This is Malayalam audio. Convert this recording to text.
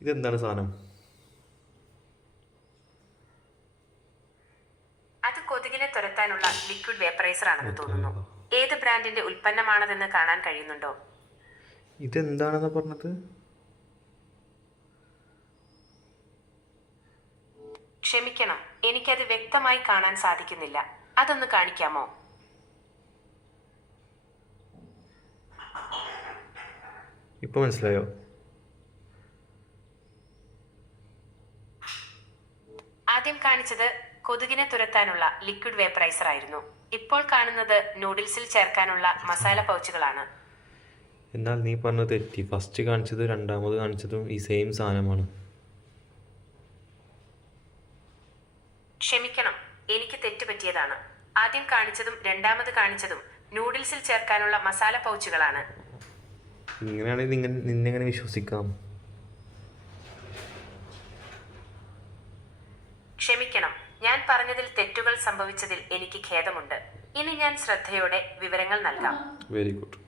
ഇതെന്താണ് സാധനം? അത് കൊതുകിനെ തുരത്താനുള്ള ലിക്വിഡ് വേപ്പറൈസർ ആണെന്ന് തോന്നുന്നു. ഏത് ബ്രാൻഡിന്റെ ഉൽപ്പന്നമാണതെന്ന് കാണാൻ കഴിയുന്നുണ്ടോ? ഇതെന്താണെന്ന് പറഞ്ഞത്? ക്ഷമിക്കണം എനിക്കത് വ്യക്തമായി കാണാൻ സാധിക്കുന്നില്ല. അതൊന്ന് കാണിക്കാമോ? ഇപ്പൊ മനസ്സിലായോ? ആദ്യം കാണിച്ചത് കൊതുകിനെ തുരത്താനുള്ള ലിക്വിഡ് വേപ്പറൈസർ ആയിരുന്നു. ഇപ്പോൾ കാണുന്നത് നൂഡിൽസിൽ ചേർക്കാനുള്ള മസാല പൗച്ചുകളാണ്. എന്നാൽ നീ പറഞ്ഞത് തെറ്റി. ഫസ്റ്റ് കാണിച്ചതും രണ്ടാമത് കാണിച്ചതും ഈ സെയിം സാധനമാണ്. ക്ഷമിക്കണം. എനിക്ക് തെറ്റുപറ്റിയതാണ്. ആദ്യം കാണിച്ചതും രണ്ടാമത് കാണിച്ചതും നൂഡിൽസിൽ ചേർക്കാനുള്ള മസാല പൗച്ചുകളാണ്. ഇങ്ങനെയാണെങ്കിൽ നിങ്ങ നിന്നെങ്ങനെ വിശ്വസിക്കാം? ക്ഷമിക്കണം. ഞാൻ പറഞ്ഞതിൽ തെറ്റുകൾ സംഭവിച്ചതിൽ എനിക്ക് ഖേദമുണ്ട്. ഇനി ഞാൻ ശ്രദ്ധയോടെ വിവരങ്ങൾ നൽകാം. Very good